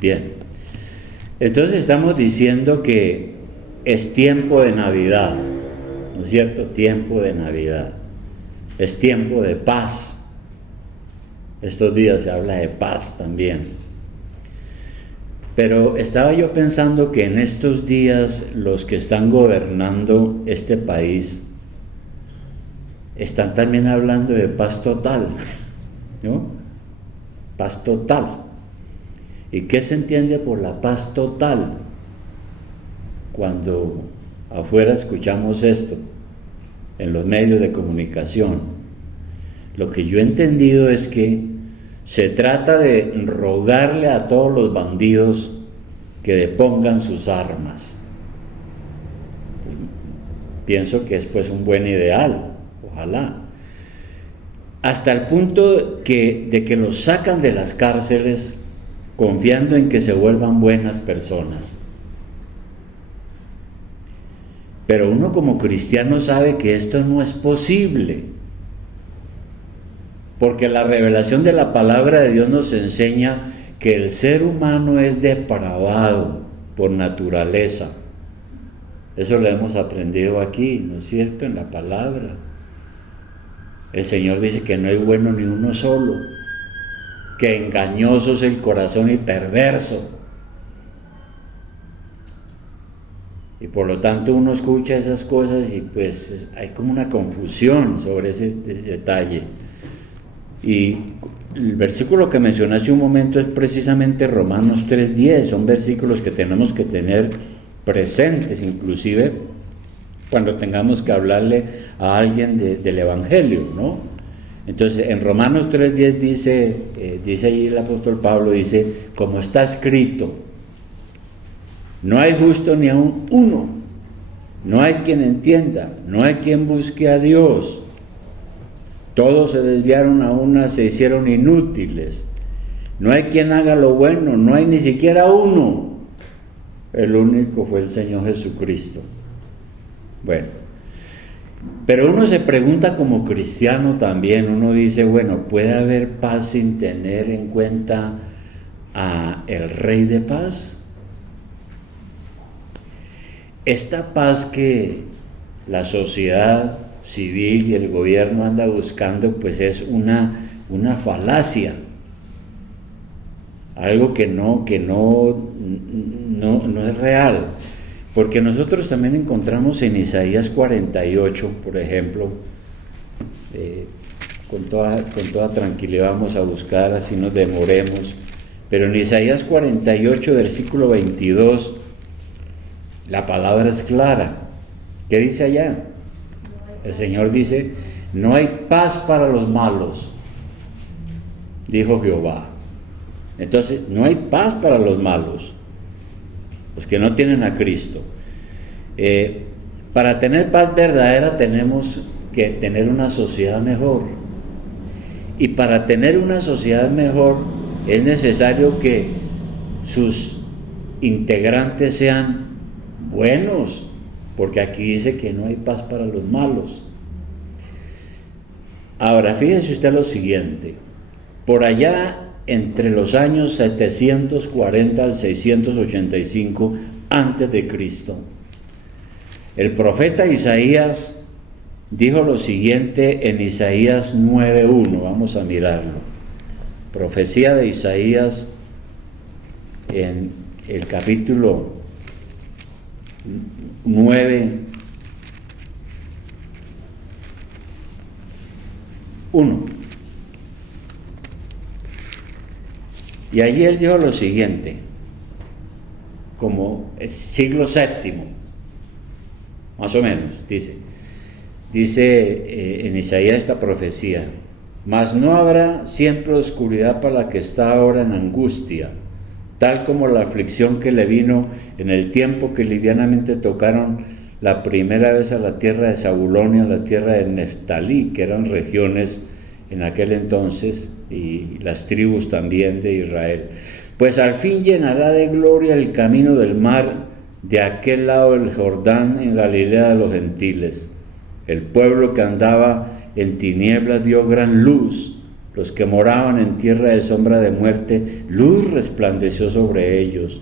Bien, entonces estamos diciendo que es tiempo de Navidad, ¿no es cierto? Tiempo de Navidad. Es tiempo de paz. Estos días se habla de paz también. Pero estaba yo pensando que en estos días los que están gobernando este país están también hablando de paz total, ¿no? Paz total. ¿Y qué se entiende por la paz total? Cuando afuera escuchamos esto, en los medios de comunicación, lo que yo he entendido es que se trata de rogarle a todos los bandidos que depongan sus armas. Pienso que es pues un buen ideal, ojalá. Hasta el punto de que los sacan de las cárceles confiando en que se vuelvan buenas personas. Pero uno como cristiano sabe que esto no es posible, porque la revelación de la palabra de Dios nos enseña que el ser humano es depravado por naturaleza. Eso lo hemos aprendido aquí, ¿no es cierto?, en la palabra. El Señor dice que no hay bueno ni uno solo, que engañoso es el corazón y perverso. Y por lo tanto uno escucha esas cosas y pues hay como una confusión sobre ese detalle. Y el versículo que mencioné hace un momento es precisamente Romanos 3:10. Son versículos que tenemos que tener presentes, inclusive cuando tengamos que hablarle a alguien del Evangelio, ¿no? Entonces en Romanos 3:10 dice ahí el apóstol Pablo, dice, como está escrito, no hay justo ni aun uno, no hay quien entienda, no hay quien busque a Dios. Todos se desviaron a una, se hicieron inútiles. No hay quien haga lo bueno, no hay ni siquiera uno. El único fue el Señor Jesucristo. Bueno, pero uno se pregunta como cristiano también, uno dice, bueno, ¿puede haber paz sin tener en cuenta a el Rey de Paz? Esta paz que la sociedad civil y el gobierno anda buscando, pues es una falacia, algo que no es real, porque nosotros también encontramos en Isaías 48, por ejemplo, con toda tranquilidad vamos a buscar, así nos demoremos, pero en Isaías 48, versículo 22, la palabra es clara. ¿Qué dice allá? El Señor dice, no hay paz para los malos, dijo Jehová. Entonces, no hay paz para los malos, los que no tienen a Cristo. Para tener paz verdadera tenemos que tener una sociedad mejor. Y para tener una sociedad mejor es necesario que sus integrantes sean buenos, porque aquí dice que no hay paz para los malos. Ahora, fíjese usted lo siguiente, por allá entre los años 740 al 685 antes de Cristo, el profeta Isaías dijo lo siguiente en Isaías 9:1, vamos a mirarlo. Profecía de Isaías en el capítulo 9:1. Y allí él dijo lo siguiente, como el siglo VII, más o menos, dice en Isaías esta profecía, mas no habrá siempre oscuridad para la que está ahora en angustia, tal como la aflicción que le vino en el tiempo que livianamente tocaron la primera vez a la tierra de Zabulón y a la tierra de Neftalí, que eran regiones en aquel entonces, y las tribus también de Israel. Pues al fin llenará de gloria el camino del mar de aquel lado del Jordán en Galilea de los gentiles. El pueblo que andaba en tinieblas vio gran luz, Los que moraban en tierra de sombra de muerte, luz resplandeció sobre ellos.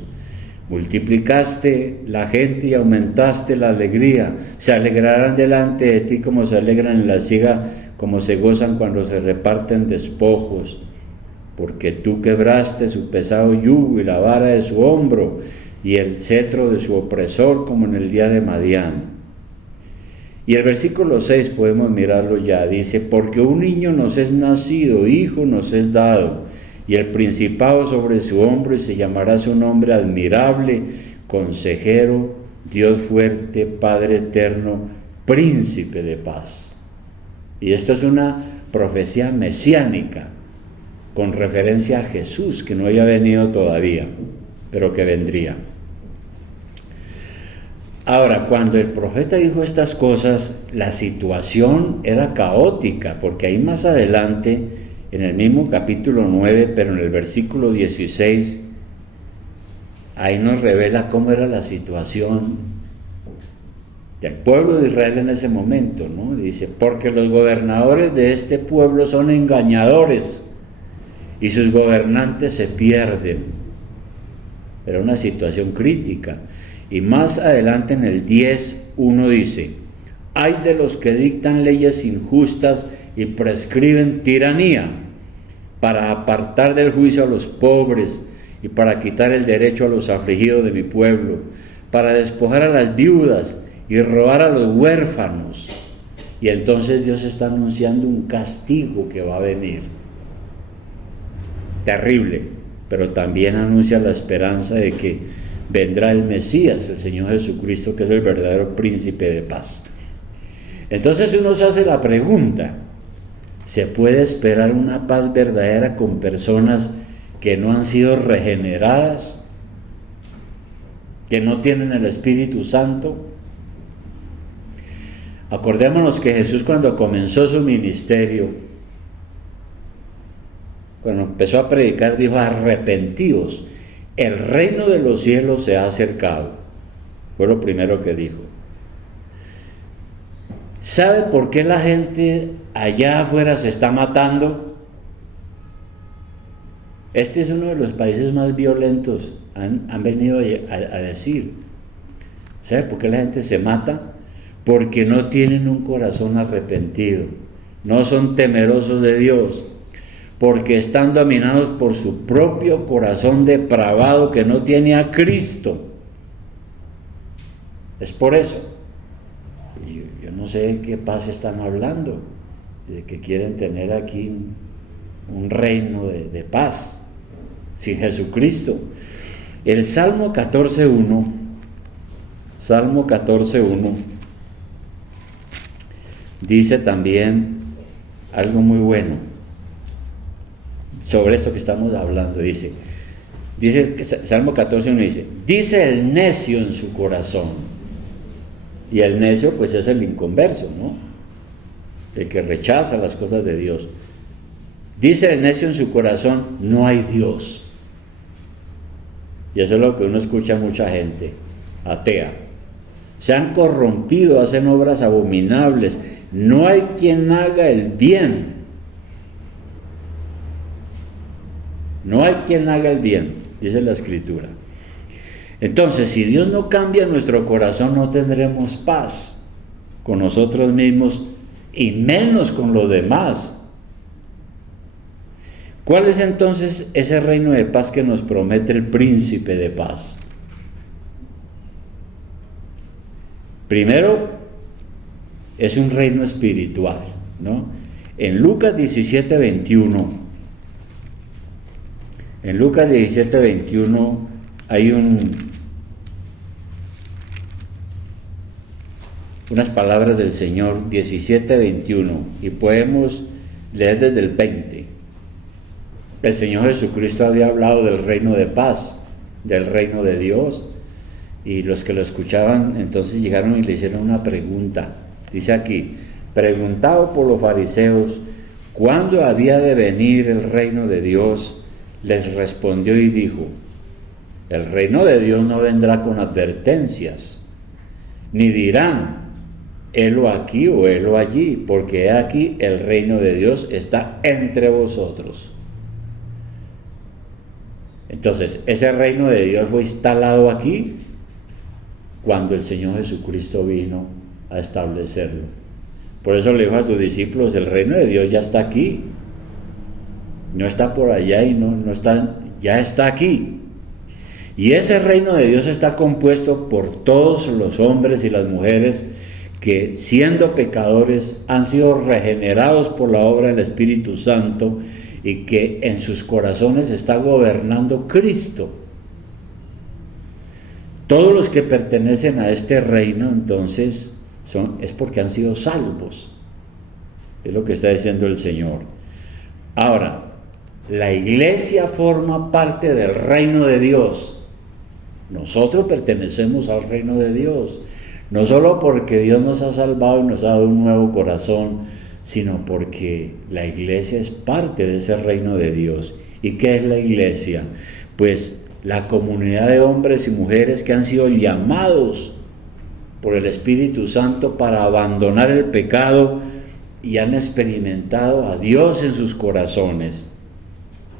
Multiplicaste la gente y aumentaste la alegría. Se alegrarán delante de ti como se alegran en la siega, como se gozan cuando se reparten despojos. Porque tú quebraste su pesado yugo y la vara de su hombro y el cetro de su opresor, como en el día de Madián. Y el versículo 6 podemos mirarlo ya, dice: porque un niño nos es nacido, hijo nos es dado, y el principado sobre su hombro, y se llamará su nombre admirable, consejero, Dios fuerte, Padre eterno, príncipe de paz. Y esto es una profecía mesiánica, con referencia a Jesús, que no había venido todavía, pero que vendría. Ahora, cuando el profeta dijo estas cosas, la situación era caótica, porque ahí más adelante, en el mismo capítulo 9, pero en el versículo 16, ahí nos revela cómo era la situación del pueblo de Israel en ese momento, ¿no? Dice: porque los gobernadores de este pueblo son engañadores y sus gobernantes se pierden. Era una situación crítica. Y más adelante en el 10:1 dice: ay de los que dictan leyes injustas y prescriben tiranía, para apartar del juicio a los pobres y para quitar el derecho a los afligidos de mi pueblo, para despojar a las viudas y robar a los huérfanos. Y entonces Dios está anunciando un castigo que va a venir. Terrible, pero también anuncia la esperanza de que vendrá el Mesías, el Señor Jesucristo, que es el verdadero príncipe de paz. Entonces uno se hace la pregunta: ¿se puede esperar una paz verdadera con personas que no han sido regeneradas, que no tienen el Espíritu Santo? Acordémonos que Jesús, cuando comenzó su ministerio, cuando empezó a predicar, dijo: arrepentíos, el reino de los cielos se ha acercado. Fue lo primero que dijo. ¿Sabe por qué la gente allá afuera se está matando? Este es uno de los países más violentos, han venido a decir. ¿Sabe por qué la gente se mata? Porque no tienen un corazón arrepentido, no son temerosos de Dios, porque están dominados por su propio corazón depravado que no tiene a Cristo. Es por eso. Yo no sé de qué paz están hablando, de que quieren tener aquí un reino de paz sin Jesucristo. El Salmo 14:1, dice también algo muy bueno sobre esto que estamos hablando. Dice Salmo 14:1, dice el necio en su corazón. Y el necio pues es el inconverso, ¿no? El que rechaza las cosas de Dios. Dice el necio en su corazón: no hay Dios. Y eso es lo que uno escucha a mucha gente atea. Se han corrompido, hacen obras abominables. No hay quien haga el bien. No hay quien haga el bien, dice la Escritura. Entonces, si Dios no cambia nuestro corazón, no tendremos paz con nosotros mismos y menos con los demás. ¿Cuál es entonces ese reino de paz que nos promete el príncipe de paz? Primero, es un reino espiritual, ¿no? En Lucas 17:21, hay unas palabras del Señor, 17:21, y podemos leer desde el 20. El Señor Jesucristo había hablado del reino de paz, del reino de Dios, y los que lo escuchaban entonces llegaron y le hicieron una pregunta. Dice aquí: preguntado por los fariseos cuándo había de venir el reino de Dios, les respondió y dijo: el reino de Dios no vendrá con advertencias, ni dirán: helo aquí o helo allí, porque he aquí el reino de Dios está entre vosotros. Entonces, ese reino de Dios fue instalado aquí cuando el Señor Jesucristo vino a establecerlo. Por eso le dijo a sus discípulos, el reino de Dios ya está aquí, no está por allá y no está, ya está aquí. Y ese reino de Dios está compuesto por todos los hombres y las mujeres que, siendo pecadores, han sido regenerados por la obra del Espíritu Santo y que en sus corazones está gobernando Cristo. Todos los que pertenecen a este reino, entonces, es porque han sido salvos. Es lo que está diciendo el Señor. Ahora, la iglesia forma parte del reino de Dios. Nosotros pertenecemos al reino de Dios. No solo porque Dios nos ha salvado y nos ha dado un nuevo corazón, sino porque la iglesia es parte de ese reino de Dios. ¿Y qué es la iglesia? Pues la comunidad de hombres y mujeres que han sido llamados por el Espíritu Santo para abandonar el pecado y han experimentado a Dios en sus corazones.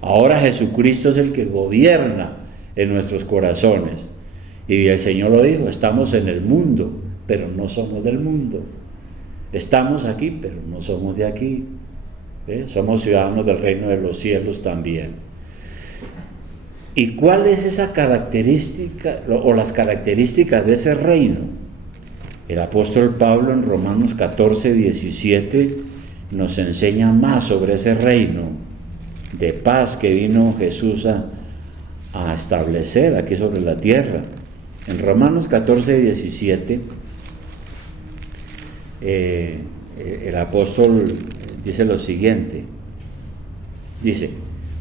Ahora Jesucristo es el que gobierna en nuestros corazones. Y el Señor lo dijo, estamos en el mundo, pero no somos del mundo. Estamos aquí, pero no somos de aquí. Somos ciudadanos del reino de los cielos también. ¿Y cuál es esa característica o las características de ese reino? El apóstol Pablo en Romanos 14, 17 nos enseña más sobre ese reino de paz que vino Jesús a establecer aquí sobre la tierra. En Romanos 14, 17 el apóstol dice lo siguiente, dice,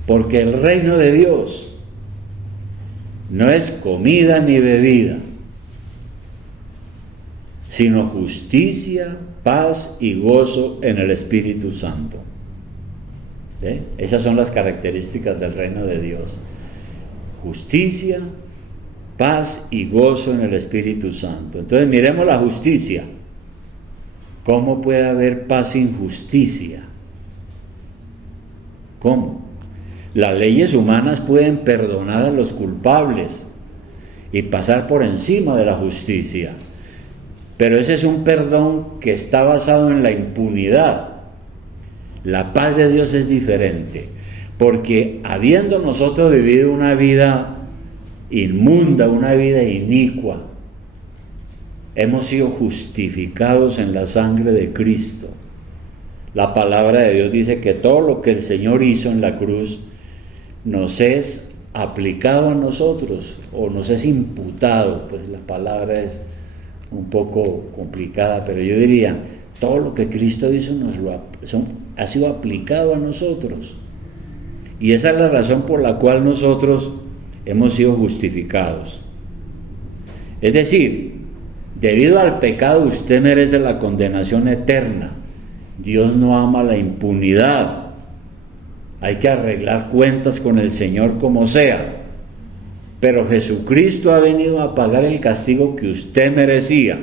porque el reino de Dios no es comida ni bebida, sino justicia, paz y gozo en el Espíritu Santo. Esas son las características del reino de Dios: justicia, paz y gozo en el Espíritu Santo. Entonces miremos la justicia. ¿Cómo puede haber paz sin justicia? ¿Cómo? Las leyes humanas pueden perdonar a los culpables y pasar por encima de la justicia, pero ese es un perdón que está basado en la impunidad. La paz de Dios es diferente, porque habiendo nosotros vivido una vida inmunda, una vida inicua, hemos sido justificados en la sangre de Cristo. La palabra de Dios dice que todo lo que el Señor hizo en la cruz nos es aplicado a nosotros, o nos es imputado. Pues la palabra es un poco complicada, pero yo diría, todo lo que Cristo hizo ha sido aplicado a nosotros. Y esa es la razón por la cual nosotros hemos sido justificados. Es decir, debido al pecado usted merece la condenación eterna. Dios no ama la impunidad. Hay que arreglar cuentas con el Señor como sea. Pero Jesucristo ha venido a pagar el castigo que usted merecía.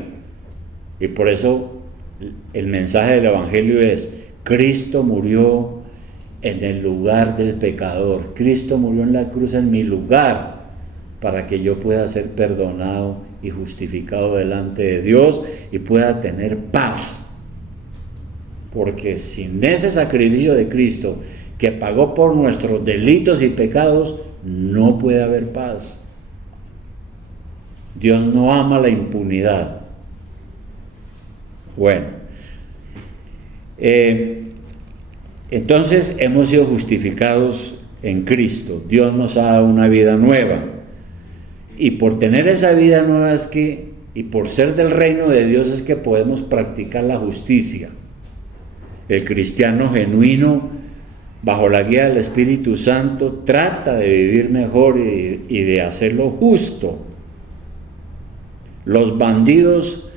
Y por eso el mensaje del Evangelio es: Cristo murió en el lugar del pecador. Cristo murió en la cruz en mi lugar, para que yo pueda ser perdonado y justificado delante de Dios y pueda tener paz. Porque sin ese sacrificio de Cristo, que pagó por nuestros delitos y pecados, no puede haber paz. Dios no ama la impunidad. Bueno, entonces hemos sido justificados en Cristo. Dios nos ha dado una vida nueva. Y por tener esa vida nueva y por ser del reino de Dios es que podemos practicar la justicia. El cristiano genuino, bajo la guía del Espíritu Santo, trata de vivir mejor y de hacerlo justo. Los bandidos,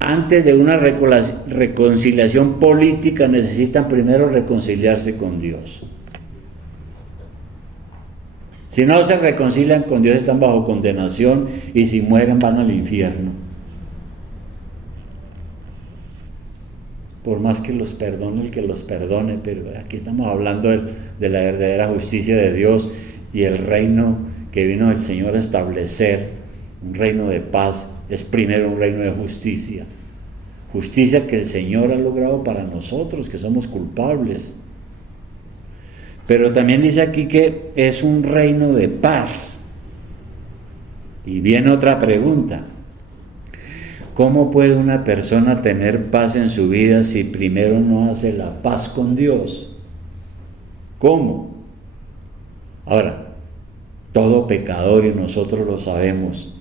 antes de una reconciliación política, necesitan primero reconciliarse con Dios. Si no se reconcilian con Dios, están bajo condenación, y si mueren van al infierno. por más que los perdone el que los perdone, pero aquí estamos hablando de la verdadera justicia de Dios y el reino que vino el Señor a establecer, un reino de paz, es primero un reino de justicia. Justicia que el Señor ha logrado para nosotros, que somos culpables. Pero también dice aquí que es un reino de paz. Y viene otra pregunta. ¿Cómo puede una persona tener paz en su vida si primero no hace la paz con Dios? ¿Cómo? Ahora, todo pecador, y nosotros lo sabemos,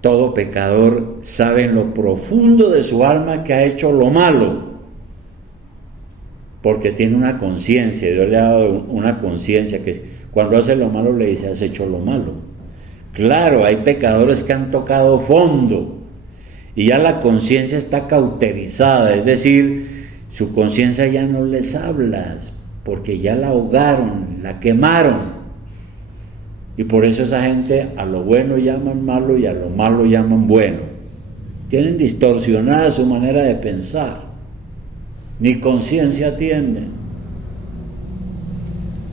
todo pecador sabe en lo profundo de su alma que ha hecho lo malo, porque tiene una conciencia. Dios le ha dado una conciencia que cuando hace lo malo le dice: has hecho lo malo. Claro, hay pecadores que han tocado fondo y ya la conciencia está cauterizada, es decir, su conciencia ya no les habla porque ya la ahogaron, la quemaron, y por eso esa gente a lo bueno llaman malo y a lo malo llaman bueno. Tienen distorsionada su manera de pensar, ni conciencia tienen.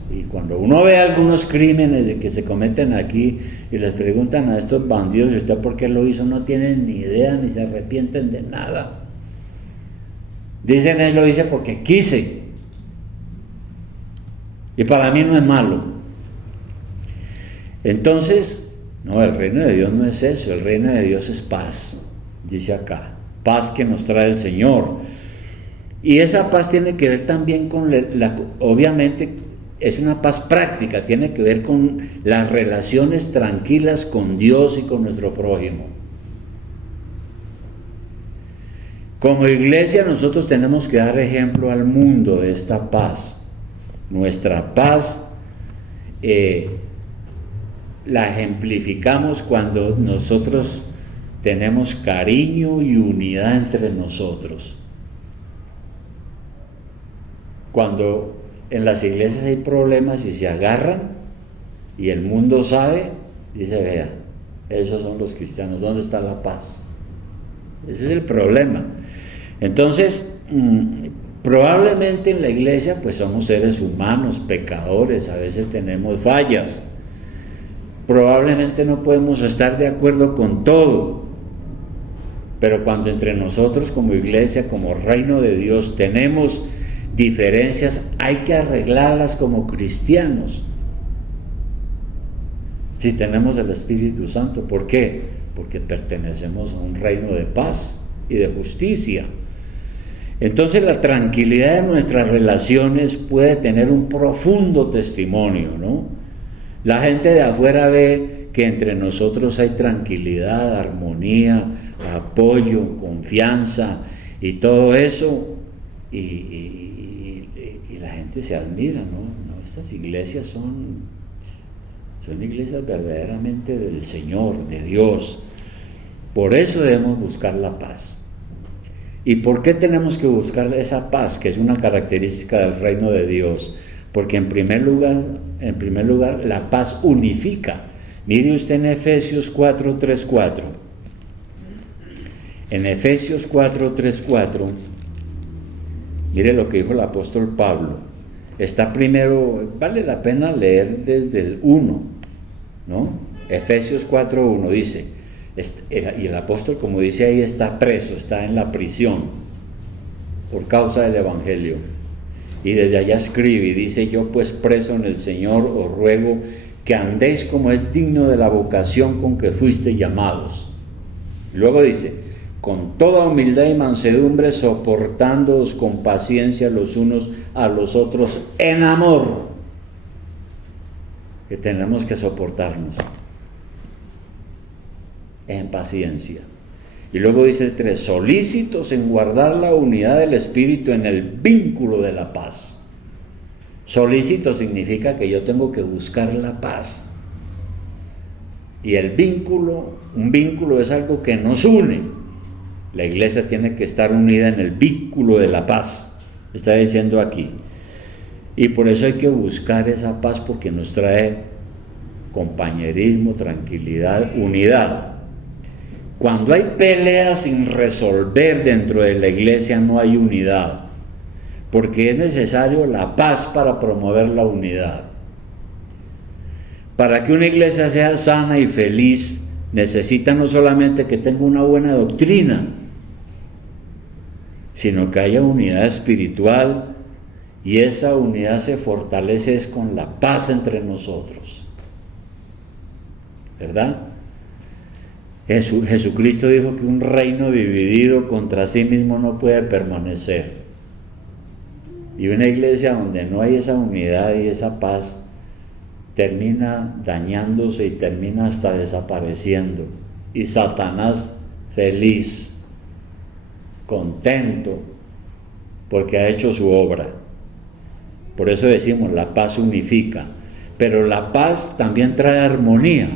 Y cuando uno ve algunos crímenes de que se cometen aquí y les preguntan a estos bandidos: ¿y usted por qué lo hizo? No tienen ni idea ni se arrepienten de nada. Dicen: él lo hice porque quise. Y para mí no es malo. Entonces, no, el reino de Dios no es eso. El reino de Dios es paz, dice acá. Paz que nos trae el Señor. Y esa paz tiene que ver también con obviamente, es una paz práctica, tiene que ver con las relaciones tranquilas con Dios y con nuestro prójimo. Como iglesia nosotros tenemos que dar ejemplo al mundo de esta paz. Nuestra paz la ejemplificamos cuando nosotros tenemos cariño y unidad entre nosotros. Cuando en las iglesias hay problemas y se agarran y el mundo sabe, dice: vea, esos son los cristianos, ¿dónde está la paz? Ese es el problema. Entonces, probablemente en la iglesia pues somos seres humanos, pecadores, a veces tenemos fallas, probablemente no podemos estar de acuerdo con todo, pero cuando entre nosotros como iglesia, como reino de Dios, tenemos diferencias, hay que arreglarlas como cristianos. Si tenemos el Espíritu Santo, ¿por qué? Porque pertenecemos a un reino de paz y de justicia. Entonces la tranquilidad de nuestras relaciones puede tener un profundo testimonio, ¿no? La gente de afuera ve que entre nosotros hay tranquilidad, armonía, apoyo, confianza y todo eso, y la gente se admira, ¿no? Estas iglesias son iglesias verdaderamente del Señor, de Dios. Por eso debemos buscar la paz. ¿Y por qué tenemos que buscar esa paz, que es una característica del reino de Dios? Porque en primer lugar, la paz unifica. Mire usted en Efesios 4:3-4. En Efesios 4:3-4, mire lo que dijo el apóstol Pablo. Está primero, vale la pena leer desde el 1, ¿no? Efesios 4:1 dice, y el apóstol, como dice ahí, está preso, está en la prisión por causa del evangelio, y desde allá escribe y dice: yo pues preso en el Señor os ruego que andéis como es digno de la vocación con que fuisteis llamados. Y luego dice: con toda humildad y mansedumbre, soportándoos con paciencia los unos a los otros en amor. Que tenemos que soportarnos en paciencia. Y luego dice 3: solícitos en guardar la unidad del espíritu en el vínculo de la paz. Solícito significa que yo tengo que buscar la paz. Y el vínculo, un vínculo es algo que nos une. La iglesia tiene que estar unida en el vínculo de la paz, está diciendo aquí. Y por eso hay que buscar esa paz, porque nos trae compañerismo, tranquilidad, unidad. Cuando hay peleas sin resolver dentro de la iglesia no hay unidad, porque es necesario la paz para promover la unidad. Para que una iglesia sea sana y feliz, necesita no solamente que tenga una buena doctrina, sino que haya unidad espiritual, y esa unidad se fortalece es con la paz entre nosotros, ¿verdad? Jesucristo dijo que un reino dividido contra sí mismo no puede permanecer, y una iglesia donde no hay esa unidad y esa paz termina dañándose y termina hasta desapareciendo, y Satanás feliz, contento, porque ha hecho su obra. Por eso decimos, la paz unifica, pero la paz también trae armonía.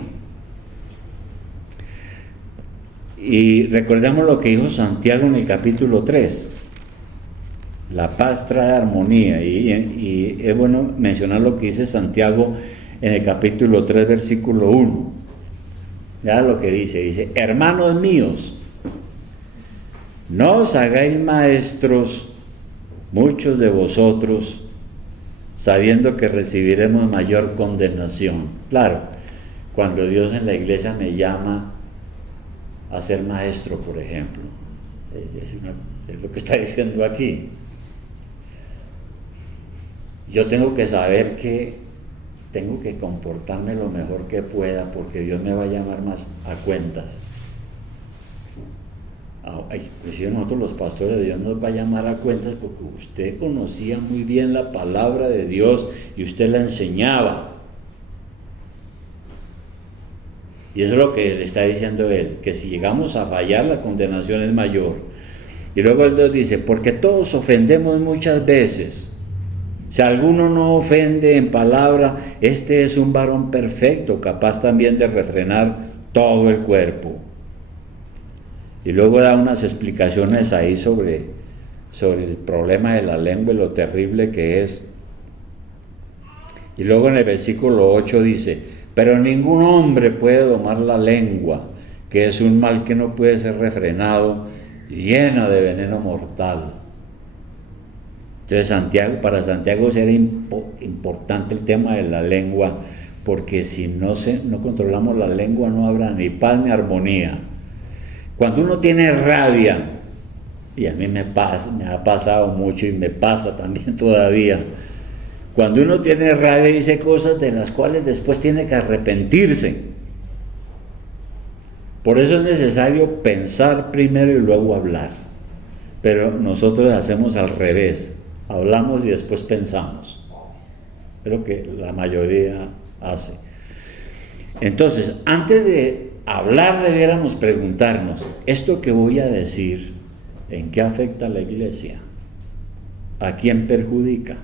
Y recordemos lo que dijo Santiago en el capítulo 3. La paz trae armonía, y es bueno mencionar lo que dice Santiago en el capítulo 3, versículo 1. Ya lo que dice, hermanos míos, no os hagáis maestros muchos de vosotros, sabiendo que recibiremos mayor condenación. Claro, cuando Dios en la iglesia me llama a ser maestro, por ejemplo, es lo que está diciendo aquí. Yo tengo que saber que tengo que comportarme lo mejor que pueda, porque Dios me va a llamar más a cuentas. Inclusive nosotros los pastores de Dios nos va a llamar a cuentas porque usted conocía muy bien la palabra de Dios y usted la enseñaba. Y eso es lo que le está diciendo él, que si llegamos a fallar la condenación es mayor. Y luego el 2 dice, porque todos ofendemos muchas veces. Si alguno no ofende en palabra, este es un varón perfecto, capaz también de refrenar todo el cuerpo. Y luego da unas explicaciones ahí sobre el problema de la lengua y lo terrible que es. Y luego en el versículo 8 dice, pero ningún hombre puede domar la lengua, que es un mal que no puede ser refrenado, llena de veneno mortal. Entonces para Santiago era importante el tema de la lengua, porque si no controlamos la lengua no habrá ni paz ni armonía. Cuando uno tiene rabia, y a mí me ha pasado mucho y me pasa también todavía, cuando uno tiene rabia dice cosas de las cuales después tiene que arrepentirse. Por eso es necesario pensar primero y luego hablar, pero nosotros hacemos al revés. Hablamos y después pensamos. Creo que la mayoría hace. Entonces, antes de hablar debiéramos preguntarnos, ¿esto que voy a decir, en qué afecta a la iglesia? ¿A quién perjudica?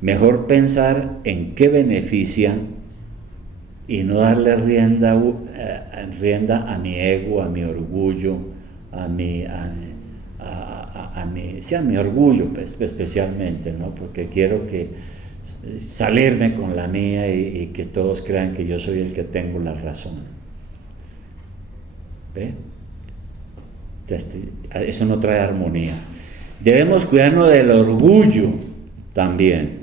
Mejor pensar en qué beneficia y no darle rienda a mi ego, a mi orgullo, a mi orgullo, pues, especialmente, ¿no? Porque quiero salirme con la mía y que todos crean que yo soy el que tengo la razón. ¿Ve? Eso no trae armonía. Debemos cuidarnos del orgullo también.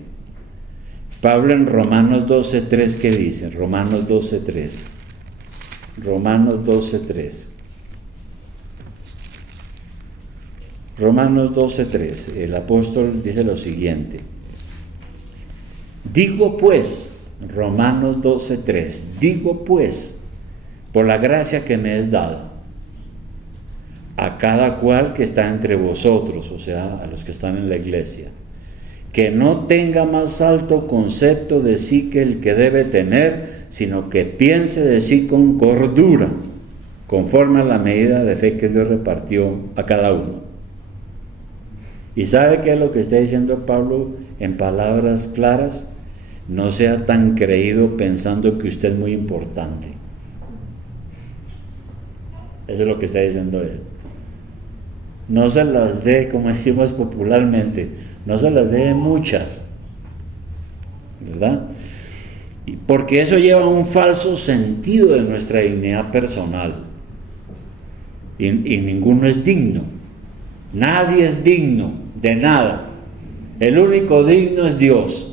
Pablo en Romanos 12:3, ¿qué dice? Romanos 12:3. Romanos 12:3. Romanos 12:3, el apóstol dice lo siguiente. Digo pues, Romanos 12:3, digo pues, por la gracia que me es dada, a cada cual que está entre vosotros, o sea, a los que están en la iglesia, que no tenga más alto concepto de sí que el que debe tener, sino que piense de sí con cordura, conforme a la medida de fe que Dios repartió a cada uno. ¿Y sabe qué es lo que está diciendo Pablo en palabras claras? No sea tan creído pensando que usted es muy importante. Eso es lo que está diciendo él. No se las dé, como decimos popularmente, no se las dé muchas, ¿verdad? porque eso lleva a un falso sentido de nuestra dignidad personal. Y ninguno es digno. Nadie es digno de nada. El único digno es Dios.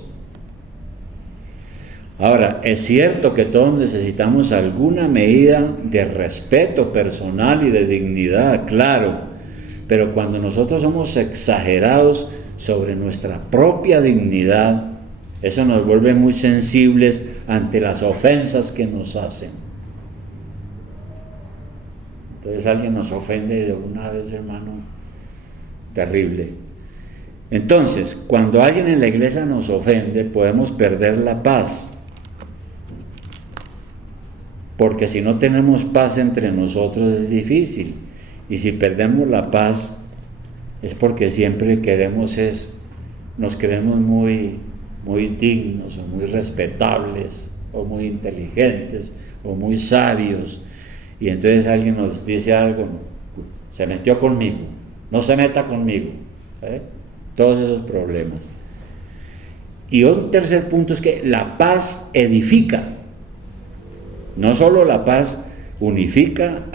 Ahora, es cierto que todos necesitamos alguna medida de respeto personal y de dignidad, claro, pero cuando nosotros somos exagerados sobre nuestra propia dignidad, eso nos vuelve muy sensibles ante las ofensas que nos hacen. Entonces alguien nos ofende de una vez, hermano, terrible. Entonces, cuando alguien en la iglesia nos ofende, podemos perder la paz. Porque si no tenemos paz entre nosotros es difícil. Y si perdemos la paz es porque siempre nos creemos muy dignos o muy respetables o muy inteligentes o muy sabios. Y entonces alguien nos dice algo, se metió conmigo, no se meta conmigo. Todos esos problemas. Y un tercer punto es que la paz edifica. No solo la paz unifica,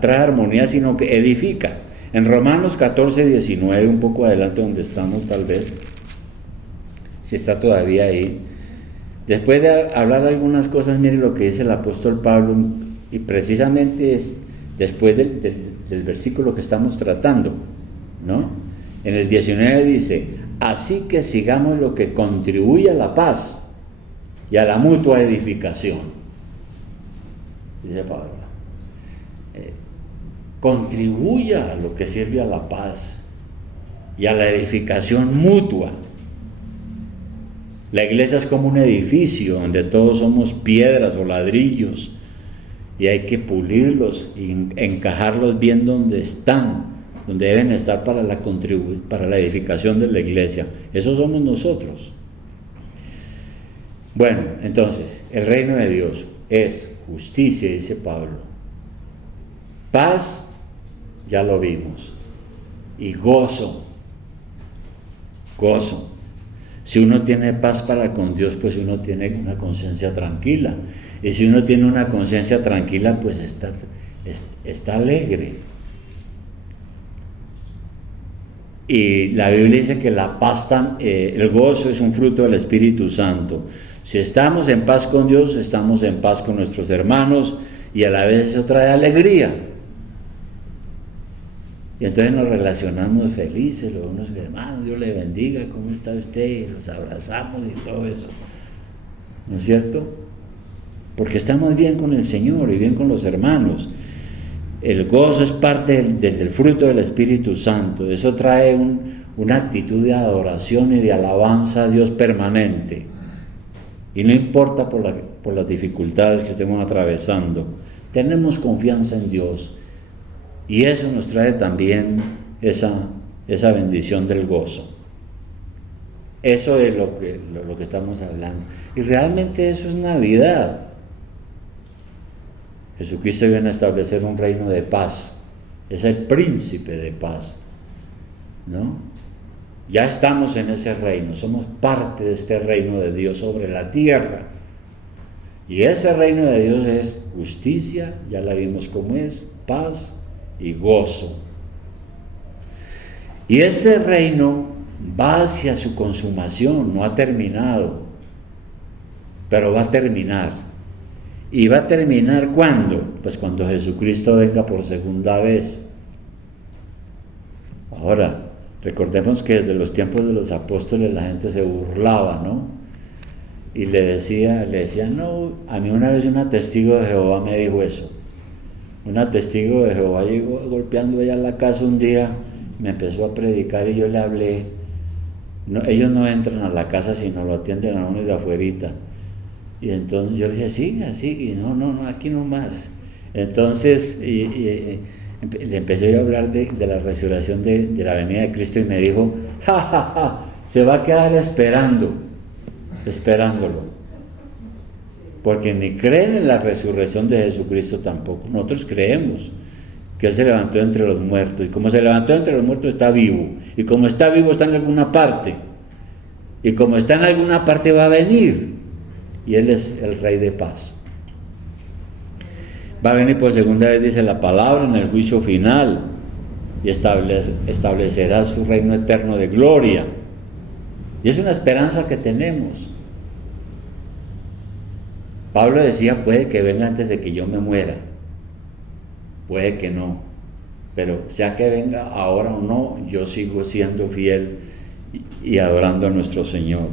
trae armonía, sino que edifica. En Romanos 14, 19, un poco adelante donde estamos tal vez, si está todavía ahí, después de hablar de algunas cosas, mire lo que dice el apóstol Pablo, y precisamente es después del versículo que estamos tratando, ¿no? En el 19 dice: así que sigamos lo que contribuye a la paz y a la mutua edificación. Dice Pablo, contribuya a lo que sirve a la paz y a la edificación mutua. La iglesia es como un edificio donde todos somos piedras o ladrillos y hay que pulirlos y encajarlos bien donde están, donde deben estar para la edificación de la iglesia. Eso somos nosotros. Bueno, entonces, el reino de Dios es justicia, dice Pablo. Paz, ya lo vimos. Y gozo. Gozo. Si uno tiene paz para con Dios, pues uno tiene una conciencia tranquila. Y si uno tiene una conciencia tranquila, pues está alegre. Y la Biblia dice que la paz, el gozo es un fruto del Espíritu Santo. Si estamos en paz con Dios, estamos en paz con nuestros hermanos y a la vez eso trae alegría. Y entonces nos relacionamos felices, los unos hermanos, Dios le bendiga, ¿cómo está usted? Y los abrazamos y todo eso. ¿No es cierto? Porque estamos bien con el Señor y bien con los hermanos. El gozo es parte del fruto del Espíritu Santo. Eso trae una actitud de adoración y de alabanza a Dios permanente. Y no importa por las dificultades que estemos atravesando, tenemos confianza en Dios. Y eso nos trae también esa bendición del gozo. Eso es lo que estamos hablando. Y realmente eso es Navidad. Jesucristo viene a establecer un reino de paz. Es el príncipe de paz, ¿no? Ya estamos en ese reino, somos parte de este reino de Dios sobre la tierra. Y ese reino de Dios es justicia, ya la vimos cómo es, paz y gozo. Y este reino va hacia su consumación, no ha terminado, pero va a terminar. ¿Y va a terminar cuándo? Pues cuando Jesucristo venga por segunda vez. Ahora, recordemos que desde los tiempos de los apóstoles la gente se burlaba, ¿no? Y le decía, no, a mí una vez una testigo de Jehová me dijo eso. Una testigo de Jehová llegó golpeando allá a la casa un día, me empezó a predicar y yo le hablé. No, ellos no entran a la casa sino lo atienden a uno de afuerita. Y entonces yo le dije, sí, así, y no, aquí no más. Entonces le empecé a hablar de la resurrección de la venida de Cristo y me dijo, se va a quedar esperándolo. Porque ni creen en la resurrección de Jesucristo tampoco. Nosotros creemos que Él se levantó entre los muertos. Y como se levantó entre los muertos está vivo. Y como está vivo está en alguna parte. Y como está en alguna parte va a venir. Y Él es el Rey de paz. Va a venir por segunda vez, dice la palabra, en el juicio final. Y establecerá su reino eterno de gloria. Y es una esperanza que tenemos. Pablo decía, puede que venga antes de que yo me muera. Puede que no. Pero ya que venga ahora o no, yo sigo siendo fiel y adorando a nuestro Señor.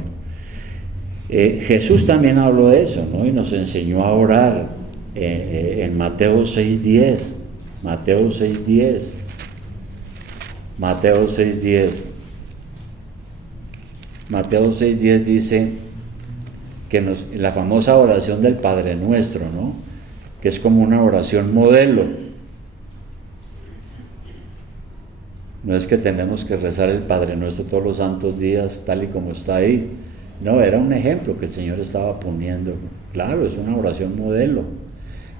Jesús también habló de eso, ¿no? Y nos enseñó a orar en Mateo 6:10. Mateo 6:10. Mateo 6:10. Mateo 6:10 dice que la famosa oración del Padre Nuestro, ¿no? Que es como una oración modelo. No es que tenemos que rezar el Padre Nuestro todos los santos días, tal y como está ahí. No, era un ejemplo que el Señor estaba poniendo. Claro, es una oración modelo.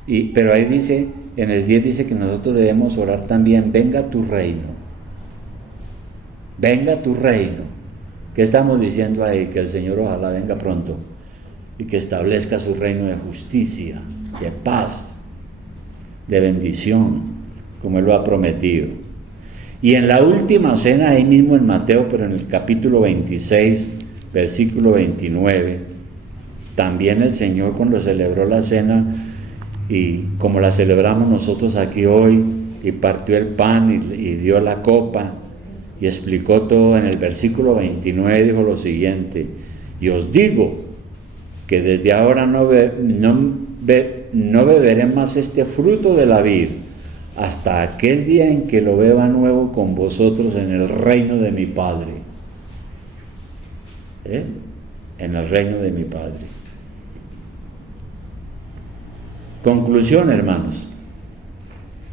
Pero ahí dice, en el 10 dice que nosotros debemos orar también, venga tu reino. Venga tu reino. ¿Qué estamos diciendo ahí? Que el Señor ojalá venga pronto y que establezca su reino de justicia, de paz, de bendición, como Él lo ha prometido. Y en la última cena, ahí mismo en Mateo, pero en el capítulo 26, versículo 29, también el Señor cuando celebró la cena, y como la celebramos nosotros aquí hoy, y partió el pan y dio la copa, y explicó todo en el versículo 29, dijo lo siguiente, y os digo que desde ahora no beberé más este fruto de la vid, hasta aquel día en que lo beba nuevo con vosotros en el reino de mi Padre. En el reino de mi Padre. Conclusión, hermanos.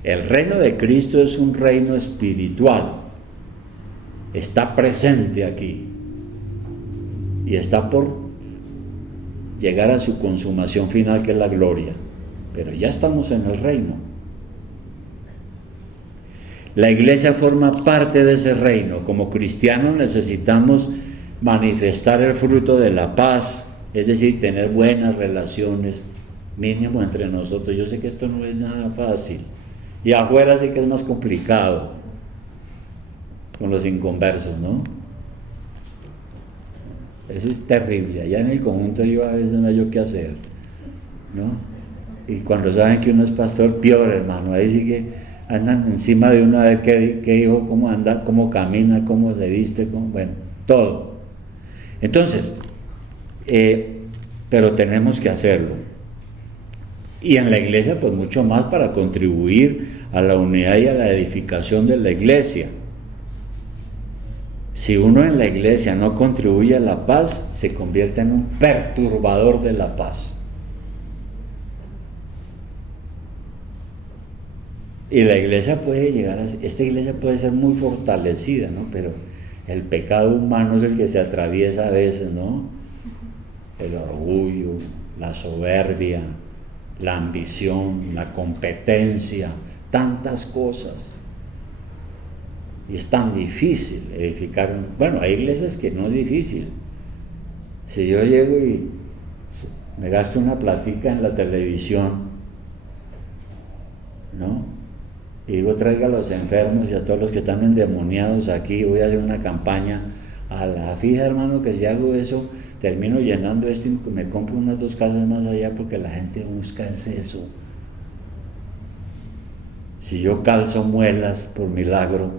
El reino de Cristo es un reino espiritual. Está presente aquí. Y está por llegar a su consumación final, que es la gloria. Pero ya estamos en el reino. La iglesia forma parte de ese reino. Como cristianos necesitamos manifestar el fruto de la paz, es decir, tener buenas relaciones, mínimo entre nosotros. Yo sé que esto no es nada fácil, y afuera sí que es más complicado, con los inconversos, ¿no? Eso es terrible. Allá en el conjunto yo a veces no hay yo qué hacer, ¿no? Y cuando saben que uno es pastor, peor, hermano, ahí sí que andan encima de uno a ver qué dijo, cómo anda, cómo camina, cómo se viste, bueno, todo. Entonces, pero tenemos que hacerlo. Y en la iglesia, pues mucho más para contribuir a la unidad y a la edificación de la iglesia. Si uno en la iglesia no contribuye a la paz, se convierte en un perturbador de la paz. Y la iglesia puede esta iglesia puede ser muy fortalecida, ¿no? Pero el pecado humano es el que se atraviesa a veces, ¿no? El orgullo, la soberbia, la ambición, la competencia, tantas cosas. Y es tan difícil edificar. Bueno, hay iglesias que no es difícil. Si yo llego y me gasto una platica en la televisión, ¿no? Y digo, traiga a los enfermos y a todos los que están endemoniados aquí, voy a hacer una campaña a la fija, hermano, que si hago eso, termino llenando esto y me compro unas 2 casas más allá, porque la gente busca eso. Si yo calzo muelas por milagro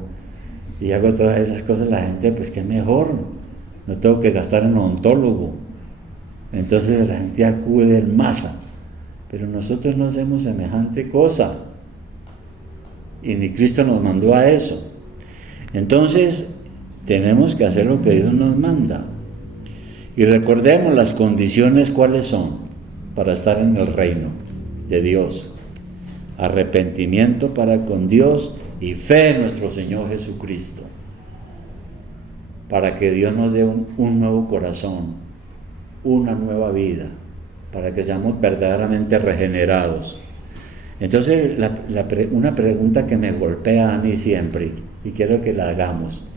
y hago todas esas cosas, la gente, pues qué mejor, no tengo que gastar en odontólogo. Entonces la gente acude en masa, pero nosotros no hacemos semejante cosa. Y ni Cristo nos mandó a eso. Entonces tenemos que hacer lo que Dios nos manda. Y recordemos las condiciones cuáles son para estar en el reino de Dios: arrepentimiento para con Dios y fe en nuestro Señor Jesucristo, para que Dios nos dé un nuevo corazón, una nueva vida, para que seamos verdaderamente regenerados. Entonces, una pregunta que me golpea a mí siempre, y quiero que la hagamos: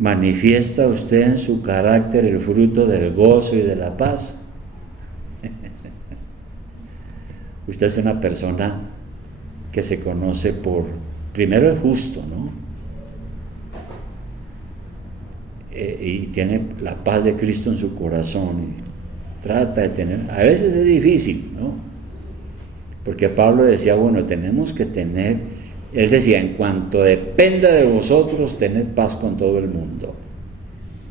¿Manifiesta usted en su carácter el fruto del gozo y de la paz? Usted es una persona que se conoce por, primero es justo, ¿no? Y tiene la paz de Cristo en su corazón y trata de tener, a veces es difícil, ¿no? Porque Pablo decía, bueno, tenemos que tener, él decía, en cuanto dependa de vosotros, tened paz con todo el mundo.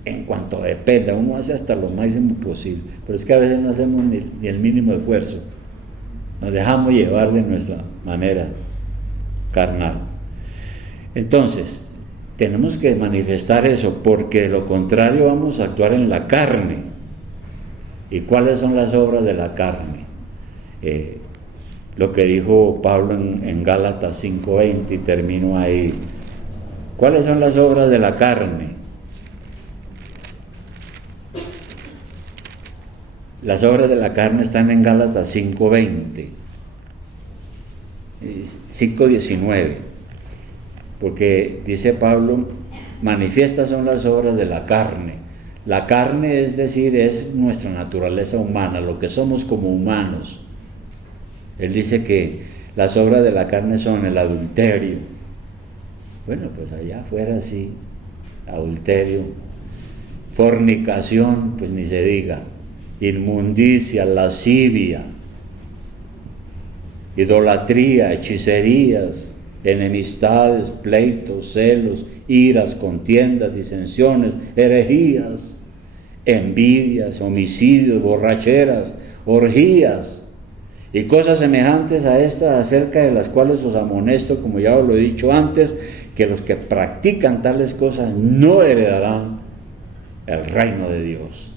En cuanto dependa, uno hace hasta lo máximo posible, pero es que a veces no hacemos ni el mínimo esfuerzo, nos dejamos llevar de nuestra manera carnal. Entonces, tenemos que manifestar eso, porque de lo contrario vamos a actuar en la carne. ¿Y cuáles son las obras de la carne? Lo que dijo Pablo en Gálatas 5:20, y termino ahí. ¿Cuáles son las obras de la carne? Las obras de la carne están en Gálatas 5:20, 5:19, porque dice Pablo, manifiestas son las obras de la carne. La carne, es decir, es nuestra naturaleza humana, lo que somos como humanos. Él dice que las obras de la carne son el adulterio. Bueno, pues allá afuera sí, adulterio, fornicación, pues ni se diga, inmundicia, lascivia, idolatría, hechicerías, enemistades, pleitos, celos, iras, contiendas, disensiones, herejías, envidias, homicidios, borracheras, orgías y cosas semejantes a estas, acerca de las cuales os amonesto, como ya os lo he dicho antes, que los que practican tales cosas no heredarán el reino de Dios.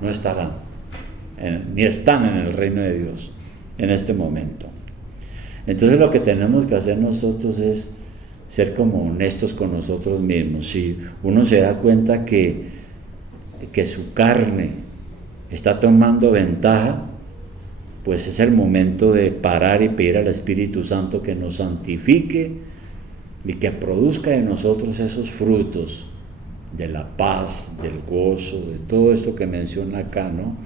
No estarán, ni están en el reino de Dios en este momento. Entonces lo que tenemos que hacer nosotros es ser como honestos con nosotros mismos. Si uno se da cuenta que su carne está tomando ventaja, pues es el momento de parar y pedir al Espíritu Santo que nos santifique y que produzca en nosotros esos frutos de la paz, del gozo, de todo esto que menciona acá, ¿no?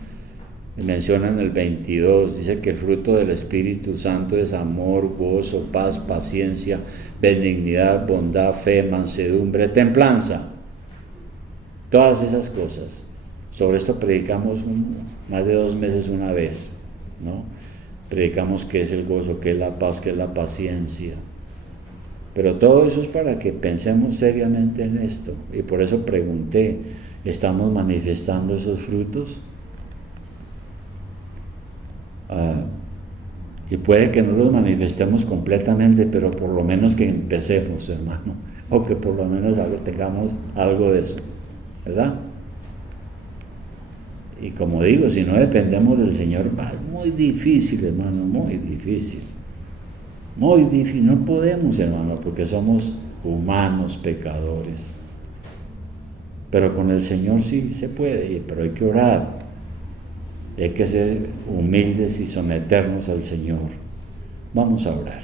Menciona en el 22, dice que el fruto del Espíritu Santo es amor, gozo, paz, paciencia, benignidad, bondad, fe, mansedumbre, templanza. Todas esas cosas. Sobre esto predicamos más de 2 meses una vez, ¿no? Predicamos qué es el gozo, qué es la paz, qué es la paciencia. Pero todo eso es para que pensemos seriamente en esto. Y por eso pregunté, ¿estamos manifestando esos frutos? Y puede que no los manifestemos completamente, pero por lo menos que empecemos, hermano, o que por lo menos tengamos algo de eso, ¿verdad? Y como digo, si no dependemos del Señor, es muy difícil, hermano, muy difícil, no podemos, hermano, porque somos humanos, pecadores, pero con el Señor sí se puede, pero hay que orar. Hay que ser humildes y someternos al Señor. Vamos a orar.